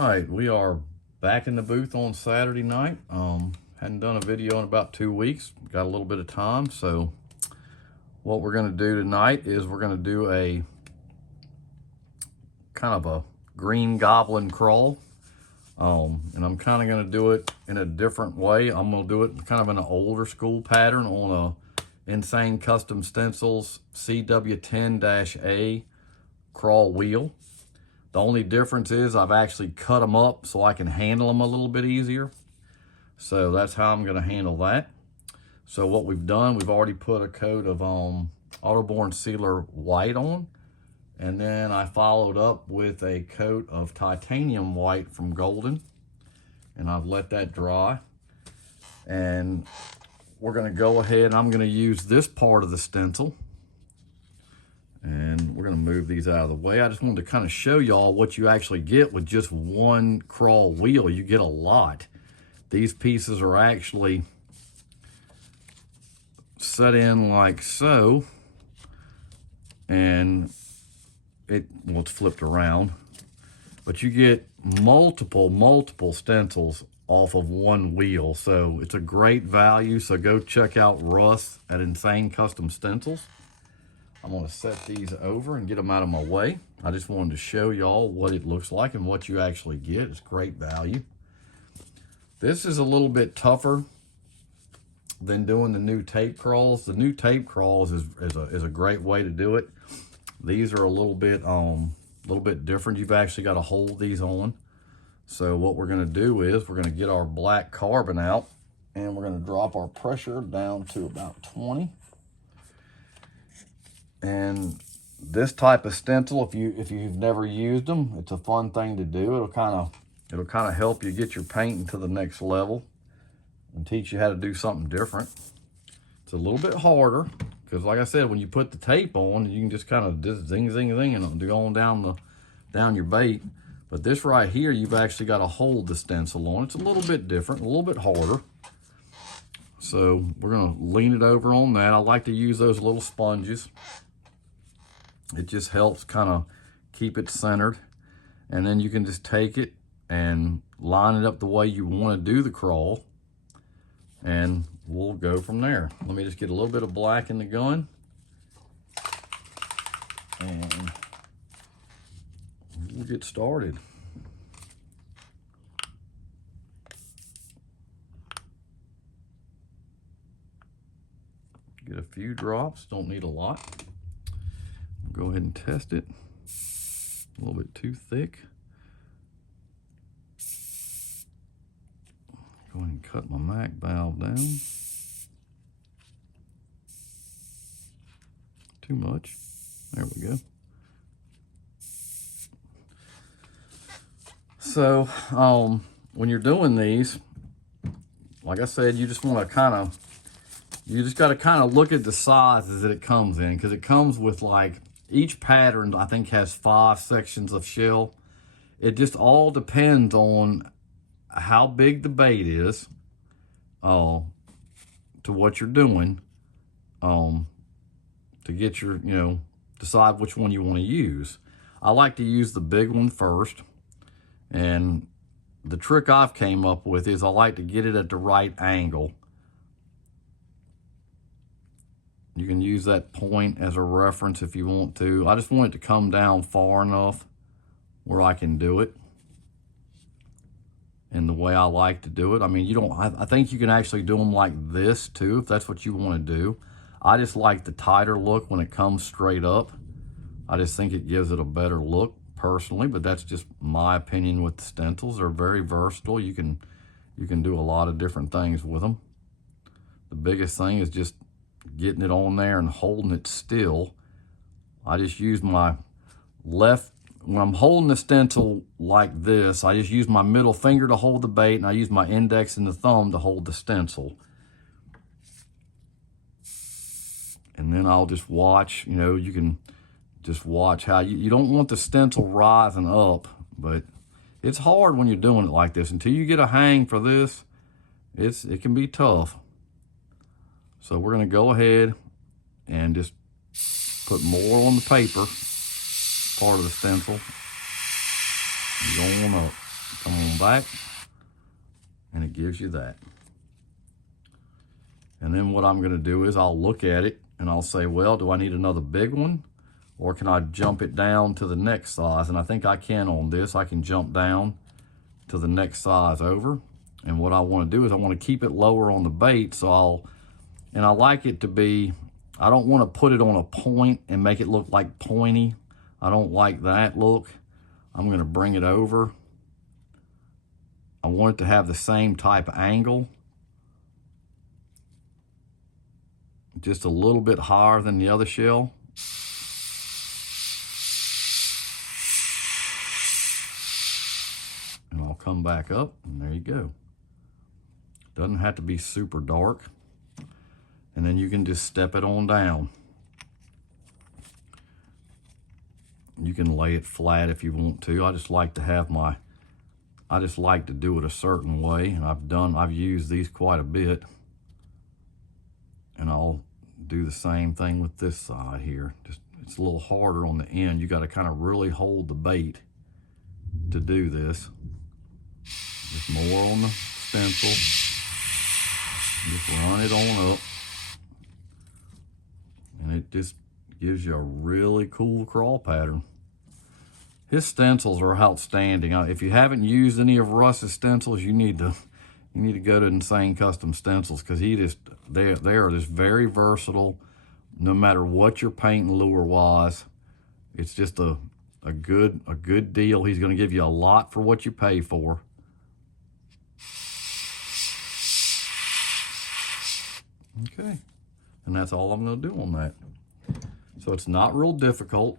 right, we are back in the booth on Saturday night. Hadn't done a video in about 2 weeks. Got a little bit of time, so what we're going to do tonight is we're going to do a kind of a green goblin crawl. And I'm kind of going to do it in a different way. I'm going to do it kind of in an older school pattern on a Insane Custom Stencils CW10-A crawl wheel. The only difference is I've actually cut them up so I can handle them a little bit easier. So that's how I'm going to handle that. So what we've done, we've already put a coat of Autoborn Sealer White on. And then I followed up with a coat of titanium white from Golden. And I've let that dry. And we're going to go ahead and I'm going to use this part of the stencil. And we're going to move these out of the way. I just wanted to kind of show y'all what you actually get with just one crawl wheel. You get a lot. These pieces are actually set in like so. And it's flipped around. But you get multiple stencils off of one wheel. So it's a great value. So go check out Russ at Insane Custom Stencils. I'm going to set these over and get them out of my way. I just wanted to show y'all what it looks like and what you actually get. It's great value. This is a little bit tougher than doing the new tape crawls. The new tape crawls is a great way to do it. These are a little bit different. You've actually got to hold these on. So what we're going to do is we're going to get our black carbon out and we're going to drop our pressure down to about 20. And this type of stencil, if you've never used them, it's a fun thing to do. It'll kind of help you get your painting to the next level and teach you how to do something different. It's a little bit harder because, like I said, when you put the tape on, you can just kind of zing, zing, zing, and do on down your bait. But this right here, you've actually got to hold the stencil on. It's a little bit different, a little bit harder. So we're going to lean it over on that. I like to use those little sponges. It just helps kind of keep it centered. And then you can just take it and line it up the way you want to do the crawl. And we'll go from there. Let me just get a little bit of black in the gun. And we'll get started. Get a few drops, don't need a lot. Go ahead and test it. A little bit too thick. Go ahead and cut my MAC valve down. Too much. There we go. So, when you're doing these, like I said, you just want to you just got to kind of look at the sizes that it comes in, because it comes with like, each pattern I think has 5 sections of shell. It just all depends on how big the bait is, to what you're doing, to get your, decide which one you want to use. I like to use the big one first, and the trick I've came up with is I like to get it at the right angle. You can use that point as a reference if you want to. I just want it to come down far enough where I can do it in the way I like to do it. I mean, I think you can actually do them like this too, if that's what you want to do. I just like the tighter look when it comes straight up. I just think it gives it a better look personally, but that's just my opinion with the stencils. They're very versatile. You can do a lot of different things with them. The biggest thing is just getting it on there and holding it still. I just use my left, when I'm holding the stencil like this, I just use my middle finger to hold the bait, and I use my index and the thumb to hold the stencil. And then I'll just watch, you can just watch how you don't want the stencil rising up, but it's hard when you're doing it like this. Until you get a hang for this, it can be tough. So we're going to go ahead and just put more on the paper, part of the stencil, going up. Come on back, and it gives you that. And then what I'm gonna do is I'll look at it and I'll say, well, do I need another big one? Or can I jump it down to the next size? And I think I can on this. I can jump down to the next size over. And what I want to do is I want to keep it lower on the bait. So I like it to be, I don't want to put it on a point and make it look like pointy. I don't like that look. I'm going to bring it over. I want it to have the same type of angle. Just a little bit higher than the other shell. And I'll come back up, and there you go. Doesn't have to be super dark. And then you can just step it on down. You can lay it flat if you want to. I just like to have I just like to do it a certain way, and I've used these quite a bit. And I'll do the same thing with this side here. Just it's a little harder on the end. You got to kind of really hold the bait to do this. Just more on the stencil. Just run it on up. And it just gives you a really cool crawl pattern. His stencils are outstanding. If you haven't used any of Russ's stencils, you need to go to Insane Custom Stencils, because they are just very versatile. No matter what you're painting lure-wise, it's just a good deal. He's going to give you a lot for what you pay for. Okay, and that's all I'm going to do on that. So it's not real difficult.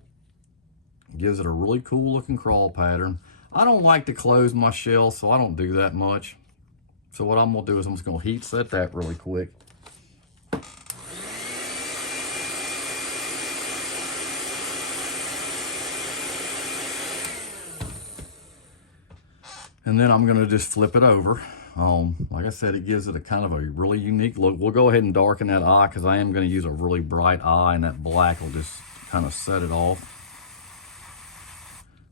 It gives it a really cool looking crawl pattern. I don't like to close my shell, so I don't do that much. So what I'm going to do is I'm just going to heat set that really quick. And then I'm going to just flip it over. Like I said, it gives it a kind of a really unique look. We'll go ahead and darken that eye, because I am going to use a really bright eye, and that black will just kind of set it off.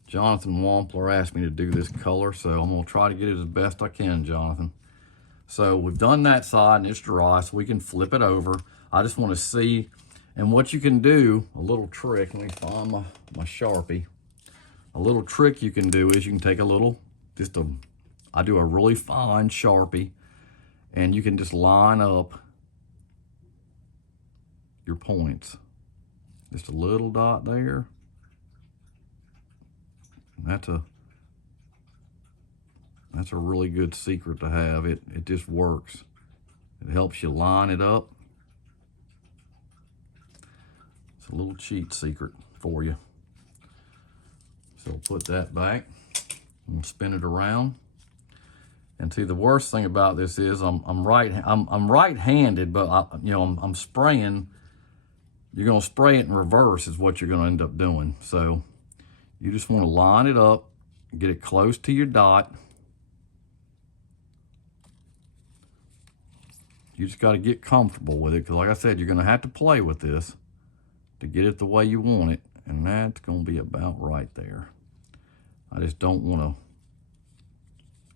Jonathan Wampler asked me to do this color, so I'm going to try to get it as best I can, Jonathan. So we've done that side and it's dry, so we can flip it over. I just want to see, and what you can do, a little trick, let me find my Sharpie. A little trick you can do is you can take a little, I do a really fine Sharpie, and you can just line up your points. Just a little dot there. That's a really good secret to have. It just works. It helps you line it up. It's a little cheat secret for you. So we'll put that back and spin it around. And see, the worst thing about this is I'm right-handed, but I'm spraying. You're gonna spray it in reverse is what you're gonna end up doing. So you just want to line it up, get it close to your dot. You just got to get comfortable with it, because like I said, you're going to have to play with this to get it the way you want it, and that's going to be about right there. I just don't want to,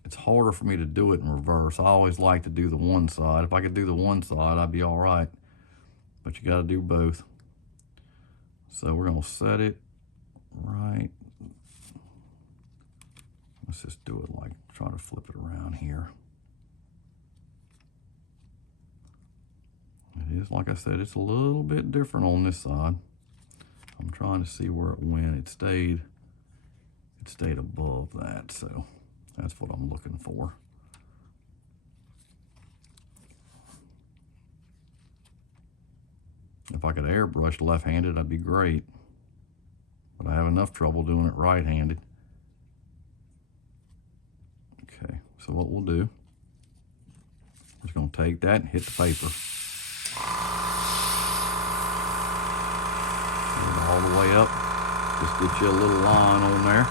it's harder for me to do it in reverse. I always like to do the one side. If I could do the one side, I'd be all right, but you got to do both. So we're going to set it right. Let's just do it like, try to flip it around here. It is, like I said, it's a little bit different on this side. I'm trying to see where it went. It stayed above that, so that's what I'm looking for. If I could airbrush left-handed, that'd be great. But I have enough trouble doing it right-handed. Okay, so what we'll do, we're just gonna take that and hit the paper. All the way up, just get you a little line on there.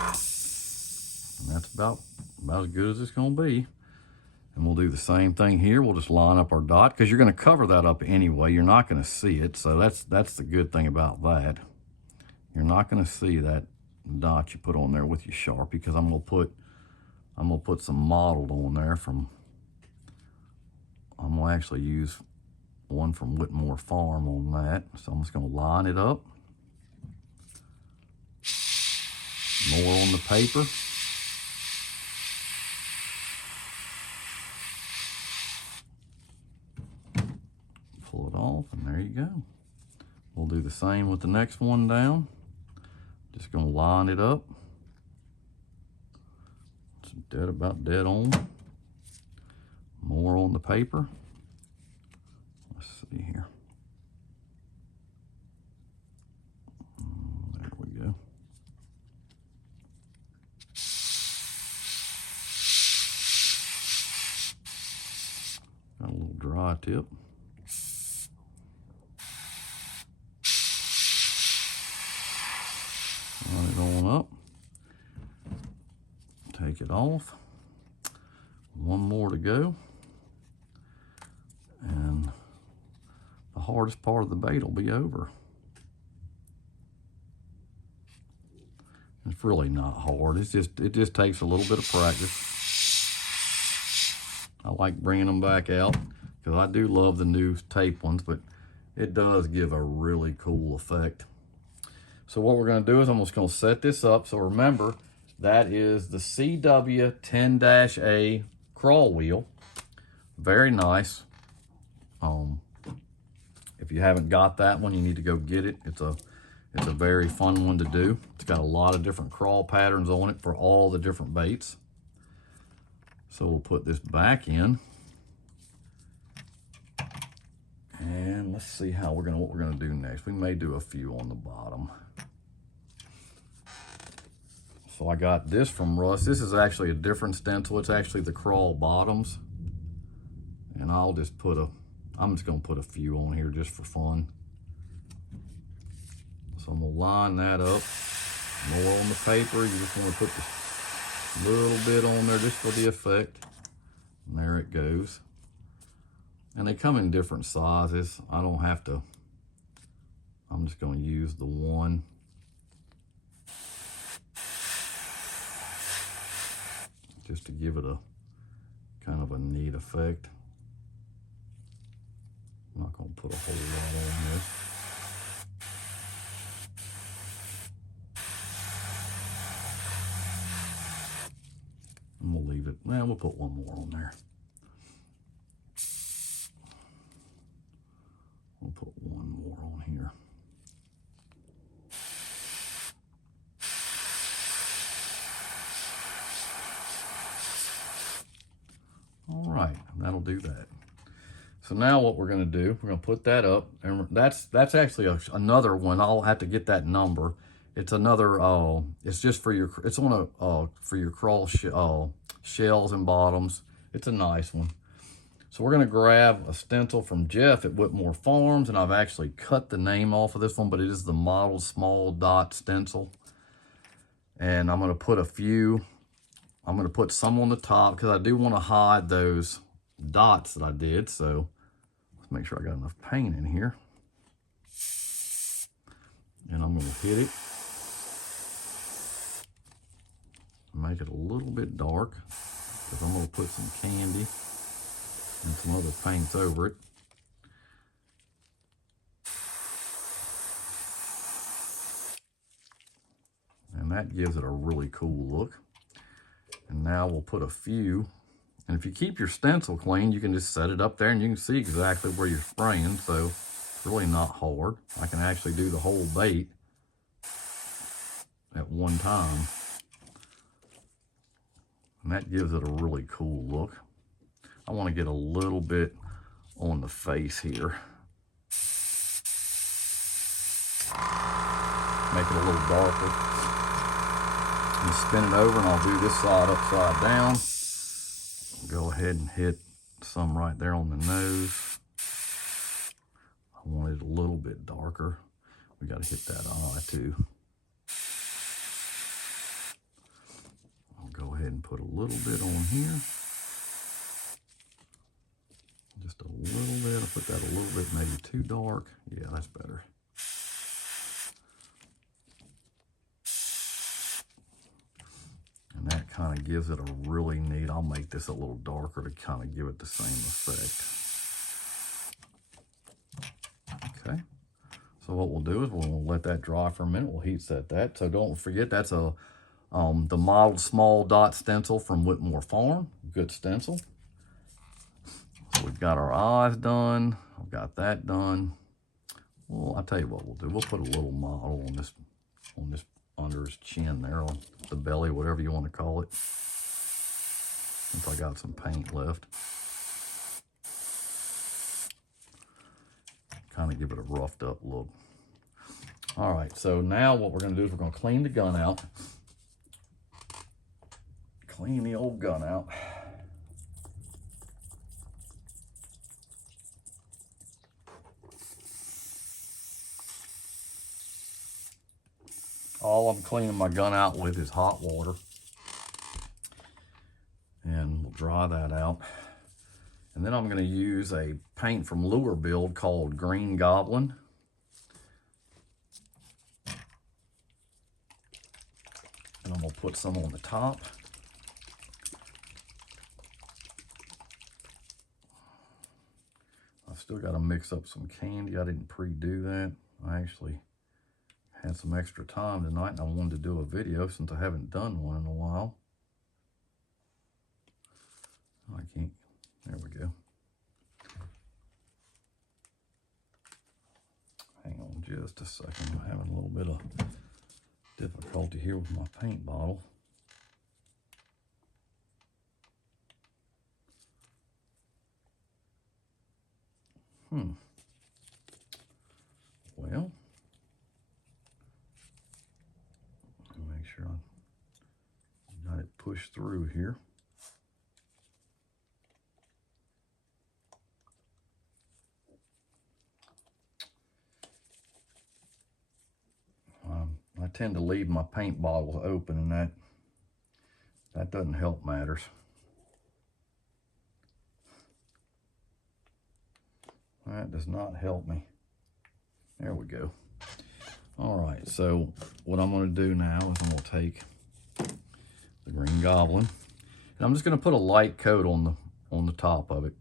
And that's about as good as it's gonna be. And we'll do the same thing here. We'll just line up our dot, because you're gonna cover that up anyway. You're not gonna see it, so that's the good thing about that. You're not gonna see that dot you put on there with your Sharpie, because I'm I'm gonna put some mottled on there from, I'm gonna actually use one from Whitmore Farm on that. So I'm just gonna line it up. More on the paper. Pull it off, and there you go. We'll do the same with the next one down. Just gonna line it up. It's about dead on. More on the paper. Let's see here. There we go. Got a little dry tip. Run it on up. Take it off. One more to go. And the hardest part of the bait will be over. It's really not hard. It just takes a little bit of practice. I like bringing them back out because I do love the new tape ones, but it does give a really cool effect. So what we're going to do is I'm just going to set this up. So remember, that is the CW10-A Craw wheel. Very nice. If you haven't got that one, you need to go get it. It's a very fun one to do. It's got a lot of different crawl patterns on it for all the different baits. So we'll put this back in. And let's see what we're gonna do next. We may do a few on the bottom. So I got this from Russ. This is actually a different stencil. It's actually the Craw bottoms. And I'm just gonna put a few on here just for fun. So I'm gonna line that up. More on the paper. You just wanna put a little bit on there just for the effect. And there it goes. And they come in different sizes. I don't have to, I'm just gonna use the one. Just to give it a kind of a neat effect. I'm not gonna put a whole lot on this. And we'll leave it, well, we'll put one more on there. We'll put one more on here. All right, that'll do that. So now what we're gonna do, we're gonna put that up, and that's actually another one. I'll have to get that number. It's another, it's just for your, it's on a, for your crawl shells and bottoms. It's a nice one. So we're gonna grab a stencil from Jeff at Whitmore Farms, and I've actually cut the name off of this one, but it is the Model Small Dot Stencil. And I'm gonna put a few, I'm gonna put some on the top because I do wanna hide those dots that I did. So let's make sure I got enough paint in here. And I'm gonna hit it. Make it a little bit dark because I'm gonna put some candy and some other paints over it. And that gives it a really cool look. And now we'll put a few, and if you keep your stencil clean, you can just set it up there and you can see exactly where you're spraying, so it's really not hard. I can actually do the whole bait at one time. And that gives it a really cool look. I want to get a little bit on the face here. Make it a little darker. And spin it over, and I'll do this side upside down. Go ahead and hit some right there on the nose. I want it a little bit darker. We got to hit that eye too. I'll go ahead and put a little bit on here. Just a little bit. I'll put that a little bit, maybe too dark. Yeah, that's better. And that kind of gives it a really neat, I'll make this a little darker to kind of give it the same effect. Okay, so what we'll do is we'll let that dry for a minute. We'll heat set that. So don't forget, that's the modeled small dot stencil from Whitmore Farm. Good stencil. So we've got our eyes done. I've got that done. Well, I'll tell you what we'll do. We'll put a little model on this under his chin there, on the belly, whatever you want to call it. Since I got some paint left. Kind of give it a roughed up look. All right, so now what we're going to do is we're going to clean the gun out. Clean the old gun out. All I'm cleaning my gun out with is hot water. And we'll dry that out. And then I'm going to use a paint from Lure Build called Green Goblin. And I'm going to put some on the top. I've still got to mix up some candy. I didn't pre-do that. I actually had some extra time tonight and I wanted to do a video since I haven't done one in a while. I can't, there we go. Hang on just a second. I'm having a little bit of difficulty here with my paint bottle. Well, make sure I got it pushed through here. I tend to leave my paint bottles open, and that doesn't help matters. That does not help me. There we go. All right, so what I'm going to do now is I'm going to take the Green Goblin, and I'm just going to put a light coat on the top of it,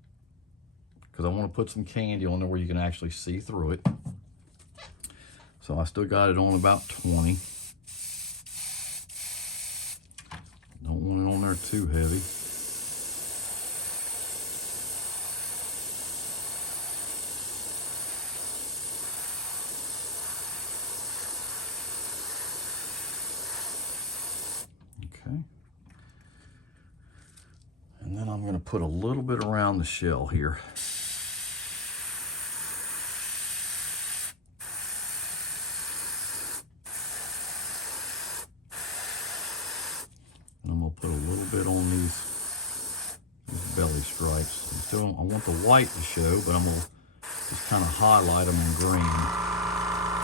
because I want to put some candy on there where you can actually see through it. So I still got it on about 20. Don't want it on there too heavy. Okay. And then I'm going to put a little bit around the shell here. And I'm going to put a little bit on these belly stripes. I want the white to show, but I'm going to just kind of highlight them in green.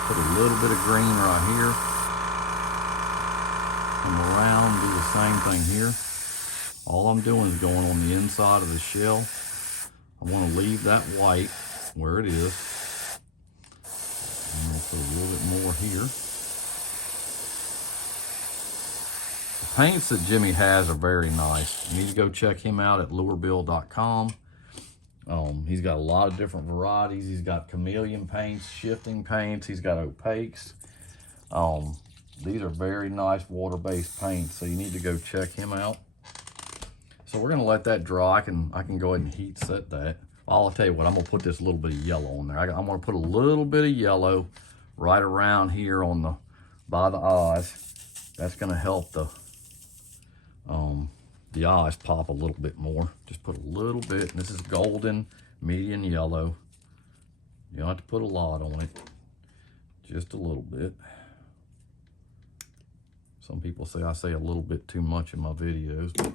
Put a little bit of green right here. Come around, do the same thing here. All I'm doing is going on the inside of the shell. I want to leave that white where it is. I'm going to put a little bit more here. The paints that Jimmy has are very nice. You need to go check him out at lurebuild.com. He's got a lot of different varieties. He's got chameleon paints, shifting paints. He's got opaques. These are very nice water-based paints, so you need to go check him out. So we're gonna let that dry. I can go ahead and heat set that. I'll tell you what, I'm gonna put this little bit of yellow on there. I'm gonna put a little bit of yellow right around here on by the eyes. That's gonna help the eyes pop a little bit more. Just put a little bit. This is golden medium yellow. You don't have to put a lot on it. Just a little bit. Some people say I say a little bit too much in my videos, but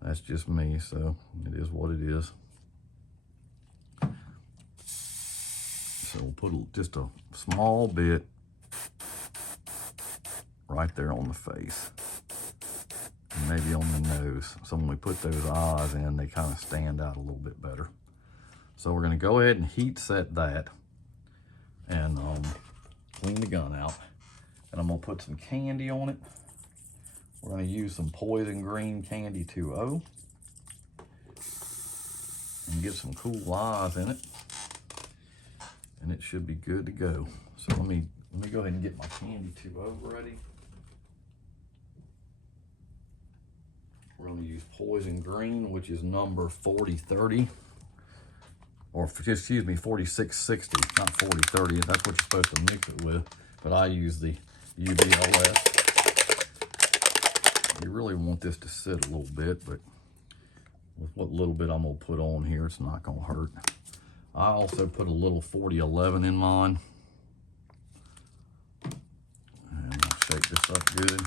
that's just me, so it is what it is. So we'll put just a small bit right there on the face. And maybe on the nose. So when we put those eyes in, they kind of stand out a little bit better. So we're gonna go ahead and heat set that and clean the gun out. And I'm gonna put some candy on it. We're going to use some Poison Green Candy 2.0 and get some cool eyes in it, and it should be good to go. So let me go ahead and get my Candy 2.0 ready. We're going to use Poison Green, which is number 4030, or excuse me, 4660, not 4030. That's what you're supposed to mix it with, but I use the UBLS. You really want this to sit a little bit, but with what little bit I'm gonna put on here, it's not gonna hurt. I also put a little 4011 in mine. And I'll shake this up good.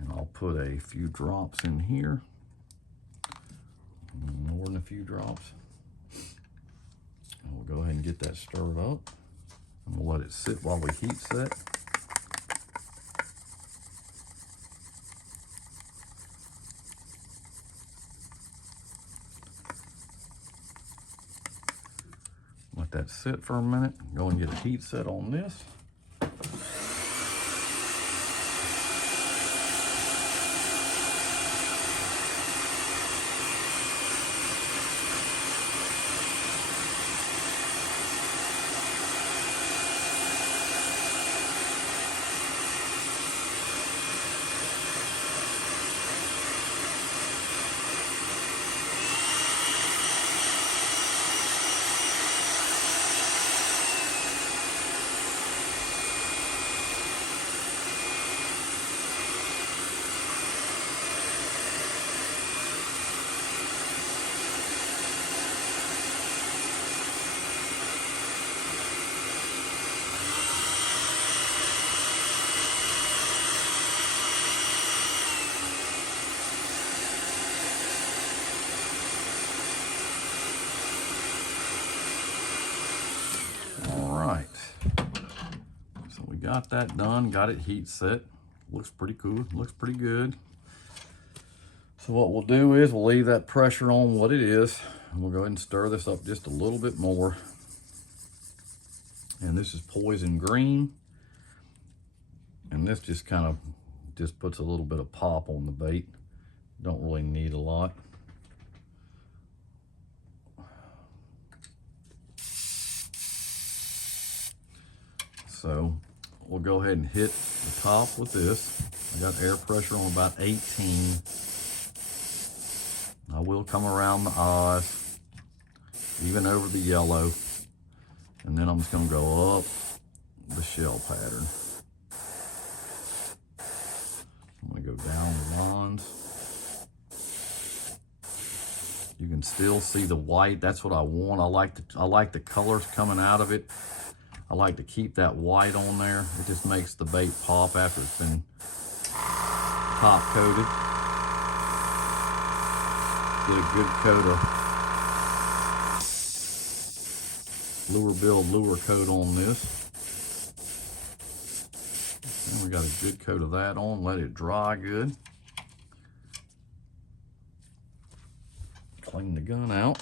And I'll put a few drops in here. More than a few drops. And we'll go ahead and get that stirred up. And we'll let it sit while we heat set. Let that sit for a minute. Go and get a heat set on this. Got that done, got it heat set. Looks pretty cool, looks pretty good. So what we'll do is we'll leave that pressure on what it is, and we'll go ahead and stir this up just a little bit more. And this is Poison Green. And this just kind of just puts a little bit of pop on the bait. Don't really need a lot. So we'll go ahead and hit the top with this. I got air pressure on about 18. I will come around the eyes, even over the yellow. And then I'm just gonna go up the shell pattern. I'm gonna go down the lines. You can still see the white. That's what I want. I like the colors coming out of it. I like to keep that white on there. It just makes the bait pop after it's been top coated. Get a good coat of lure build lure coat on this. And we got a good coat of that on. Let it dry good. Clean the gun out.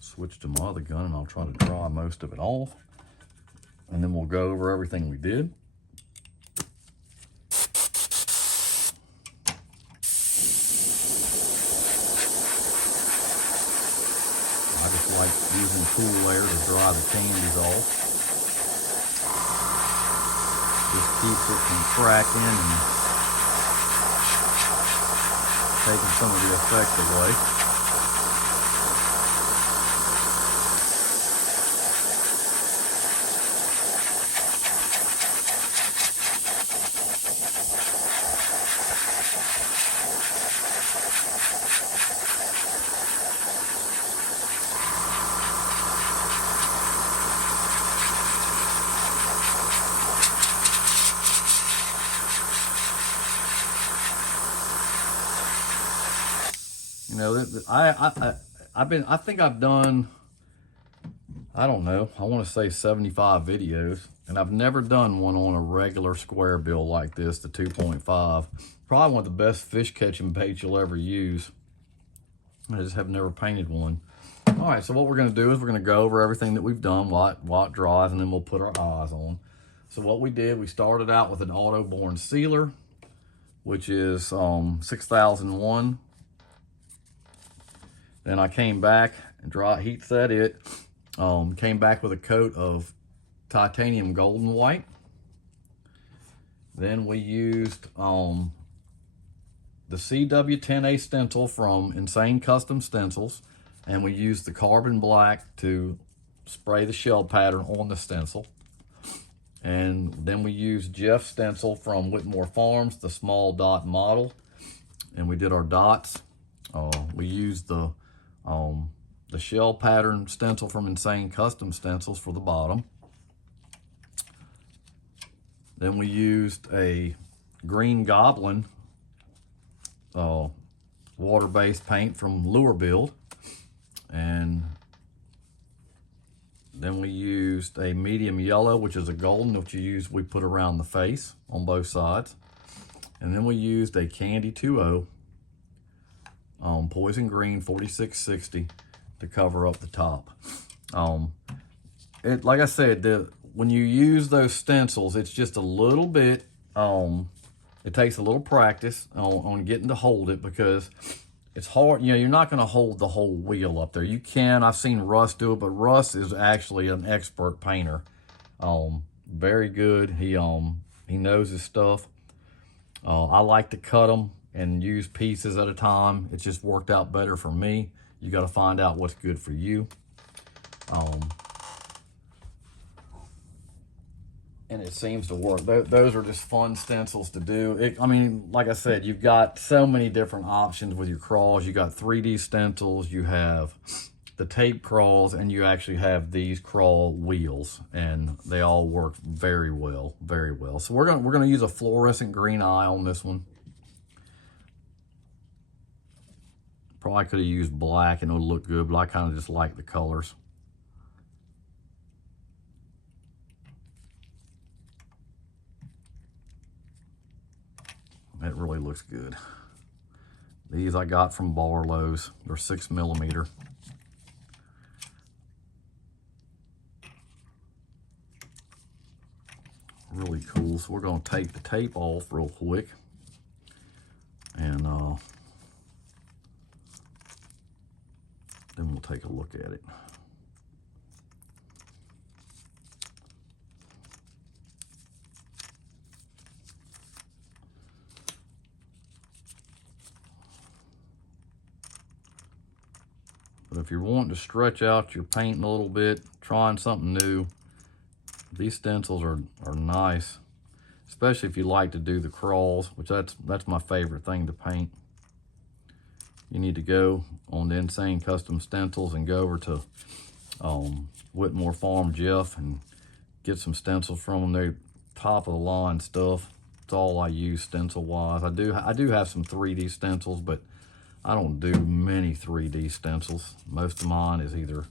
Switch to my other gun and I'll try to dry most of it off. And then we'll go over everything we did. I just like using cool air to dry the candies off. Just keeps it from cracking and taking some of the effect away. You know, I think I've done, I don't know, I want to say 75 videos, and I've never done one on a regular square bill like this, the 2.5. Probably one of the best fish catching baits you'll ever use. I just have never painted one. All right, so what we're gonna do is we're gonna go over everything that we've done while it dries, and then we'll put our eyes on. So what we did, we started out with an auto-borne sealer, which is 6001. Then I came back and heat set it. Came back with a coat of titanium golden white. Then we used the CW10A stencil from Insane Custom Stencils, and we used the carbon black to spray the shell pattern on the stencil. And then we used Jeff's stencil from Whitmore Farms, the small dot model, and we did our dots. We used the shell pattern stencil from Insane Custom Stencils for the bottom. Then we used a Green Goblin water-based paint from Lure Build. And then we used a medium yellow, which is a golden, which we put around the face on both sides. And then we used a Candy 2.0 Poison Green 4660 to cover up the top. Like I said, when you use those stencils, it's just a little bit, it takes a little practice on getting to hold it, because it's hard. You know, you're not going to hold the whole wheel up there. You can. I've seen Russ do it, but Russ is actually an expert painter. Very good. He knows his stuff. I like to cut them and use pieces at a time. It's just worked out better for me. You got to find out what's good for you. And it seems to work. Those are just fun stencils to do. I mean, like I said, you've got so many different options with your craws. You got 3D stencils, you have the tape craws, and you actually have these craw wheels, and they all work very well, very well. So we're gonna use a fluorescent green eye on this one. Probably could have used black and it would look good, but I kind of just like the colors. It really looks good. These I got from Barlow's. They're 6mm. Really cool. So we're going to take the tape off real quick. And then we'll take a look at it. But if you're wanting to stretch out your painting a little bit, trying something new, these stencils are nice, especially if you like to do the crawls, which that's my favorite thing to paint. You need to go on the Insane Custom Stencils and go over to Whitmore Farm Jeff and get some stencils from them. They're top of the line stuff. It's all I use stencil wise. I do have some 3D stencils, but I don't do many 3D stencils. Most of mine is either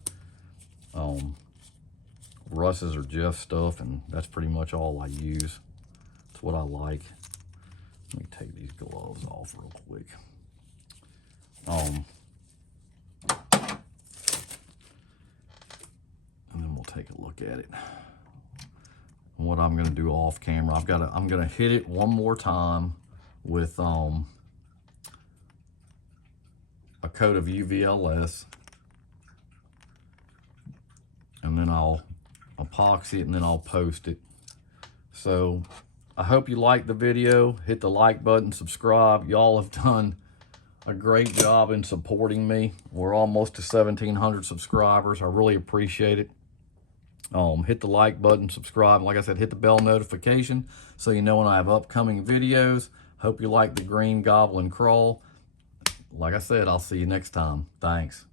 Russ's or Jeff's stuff, and that's pretty much all I use. It's what I like. Let me take these gloves off real quick. And then we'll take a look at it. And what I'm gonna do off camera, I'm gonna hit it one more time with a coat of UVLS, and then I'll epoxy it, and then I'll post it. So I hope you liked the video. Hit the like button, subscribe. Y'all have done a great job in supporting me. We're almost to 1,700 subscribers. I really appreciate it. Hit the like button, subscribe. Like I said, hit the bell notification so you know when I have upcoming videos. Hope you like the Green Goblin Crawl. Like I said, I'll see you next time. Thanks.